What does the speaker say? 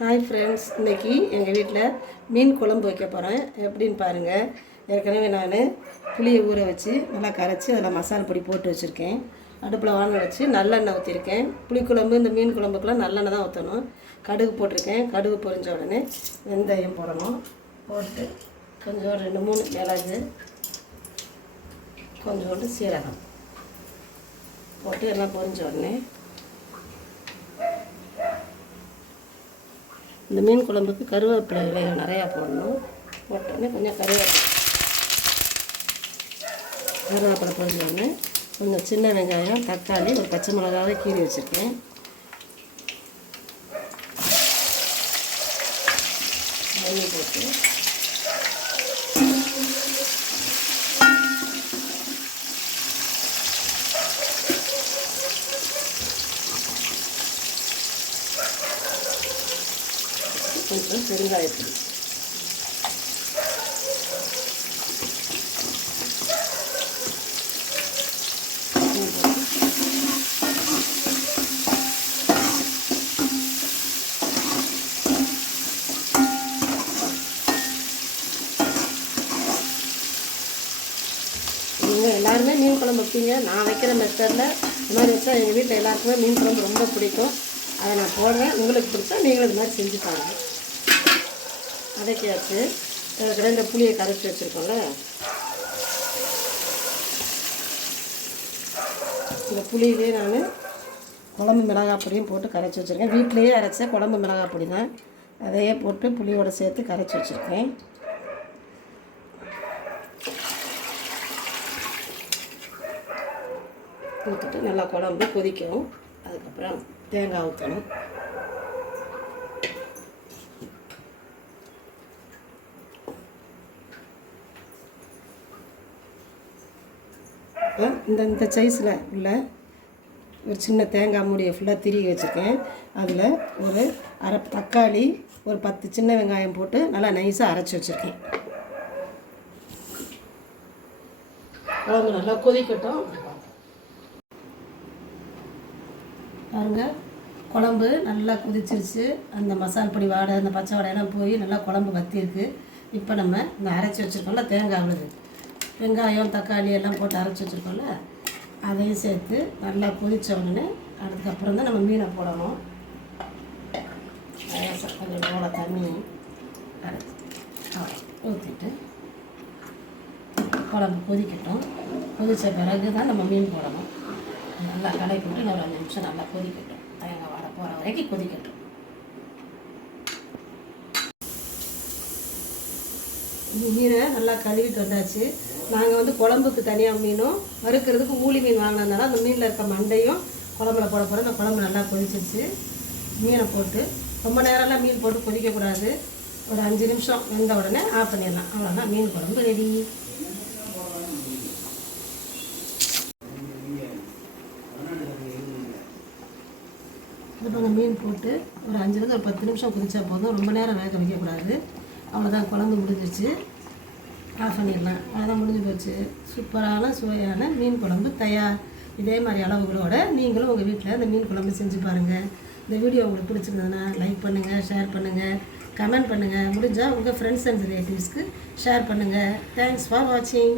Hi friends, இன்றைக்கி எங்கள் வீட்டில் மீன் குழம்பு வைக்க போகிறேன். எப்படின்னு பாருங்கள். ஏற்கனவே நான் புளியை ஊற வச்சு நல்லா கரைச்சி அதில் மசாலா பொடி போட்டு வச்சுருக்கேன். அடுப்பில் வானல் வச்சு நல்லெண்ணெய் ஊற்றிருக்கேன். புளிக்குழம்பு இந்த மீன் குழம்புக்கெல்லாம் நல்லெண்ணெய் தான் ஊற்றணும். கடுகு போட்டிருக்கேன். கடுகு பொரிஞ்ச உடனே வெந்தயம் போடணும். போட்டு கொஞ்சம் 2-3 மிளகு, கொஞ்சோண்டு சீரகம் போட்டு எல்லாம் பொரிஞ்ச உடனே இந்த மீன் குழம்புக்கு கருவேப்பிலை இலைகள் நிறையா போடணும். போட்டோடனே கொஞ்சம் கருவேப்பிலை பொரிஞ்சோடனே கொஞ்சம் சின்ன வெங்காயம், தக்காளி, ஒரு பச்சை மிளகாவை கீறி வச்சுருக்கேன். நெய் போட்டு கொஞ்சம் பெருங்காயத்தூள், நீங்கள் எல்லாருமே மீன் குழம்பு வைப்பீங்க. நான் வைக்கிற மெத்தடில் இந்த மாதிரி வச்சா எங்கள் வீட்டில் எல்லாருக்குமே மீன் குழம்பு ரொம்ப பிடிக்கும். அதை நான் போடுறேன். உங்களுக்கு பிடிச்சா நீங்களும் இது மாதிரி செஞ்சு பாருங்கள். அதைக்காச்சு இந்த புளியை கரைச்சி வச்சுருக்கோம்ல, இந்த புளியிலே நான் குழம்பு மிளகாய் பொடியும் போட்டு கரைச்சி வச்சுருக்கேன். வீட்டிலையே அரைச்ச குழம்பு மிளகாய் பொடி தான். அதையே போட்டு புளியோடு சேர்த்து கரைச்சி வச்சுருக்கேன். ஊற்றிட்டு நல்லா குழம்பு கொதிக்கவும். அதுக்கப்புறம் தேங்காய் ஊற்றணும். இந்த சைஸில் உள்ள ஒரு சின்ன தேங்காய் மூடியை ஃபுல்லாக திருகி வச்சுருக்கேன். அதில் ஒரு அரை தக்காளி, ஒரு 10 சின்ன வெங்காயம் போட்டு நல்லா நைஸாக அரைச்சி வச்சுருக்கேன். குழம்பு நல்லா கொதிக்கட்டும். பாருங்கள், குழம்பு நல்லா கொதிச்சிருச்சு. அந்த மசாலா பொடி வாடை, அந்த பச்சை வாடையெல்லாம் போய் நல்லா குழம்பு வற்றிருக்கு. இப்போ நம்ம இந்த அரைச்சி வச்சுருக்கோம்ல தேங்காய் விழுது, வெங்காயம், தக்காளி எல்லாம் போட்டு அரைச்சி வச்சுருக்கோம்ல, அதையும் சேர்த்து நல்லா கொதித்த உடனே அதுக்கப்புறம் தான் நம்ம மீனை போடணும். கொஞ்சம் போல தண்ணி ஊற்றிட்டு குழம்பு கொதிக்கட்டும். கொதித்த பிறகு தான் நம்ம மீன் போடணும். நல்லா கலக்கி விட்டு இன்னும் 2 நிமிஷம் நல்லா கொதிக்கட்டும். தேங்காய் வாடை போகிற வரைக்கும் கொதிக்கட்டும். மீனை நல்லா கழுவிட்டு வந்தாச்சு. நாங்கள் குழம்புக்கு தனியாக மீனும், வறுக்கிறதுக்கு ஊளி மீன் வாங்கினதுனால அந்த மீனில் இருக்க மண்டையும் குழம்புல போட போகிறோம். அந்த குழம்பு நல்லா கொதிச்சிருச்சு. மீனை போட்டு ரொம்ப நேரம்லாம் மீன் போட்டு கொதிக்கக்கூடாது. ஒரு 5 நிமிஷம் வெந்த உடனே ஆஃப் பண்ணிடலாம். அவ்வளோதான், மீன் குழம்பு ரெடி. இப்போ மீன் போட்டு ஒரு 5லேருந்து ஒரு 10 நிமிஷம் கொதிச்சா போதும். ரொம்ப நேரம் வேக வைக்கக்கூடாது. அவ்வளோதான், குழம்பு முடிஞ்சிருச்சு. ஆஃப் பண்ணிடலாம். அவ்வளோதான், முடிஞ்சு போச்சு. சூப்பரான சுவையான மீன் குழம்பு தயார். இதே மாதிரி அளவுகளோட நீங்களும் உங்கள் வீட்டில் இந்த மீன் குழம்பு செஞ்சு பாருங்கள். இந்த வீடியோ உங்களுக்கு பிடிச்சிருந்ததுன்னா லைக் பண்ணுங்கள், ஷேர் பண்ணுங்கள், கமெண்ட் பண்ணுங்கள். முடிஞ்சால் உங்கள் ஃப்ரெண்ட்ஸ் அண்ட் ரிலேட்டிவ்ஸ்க்கு ஷேர் பண்ணுங்கள். தேங்க்ஸ் ஃபார் வாட்சிங்.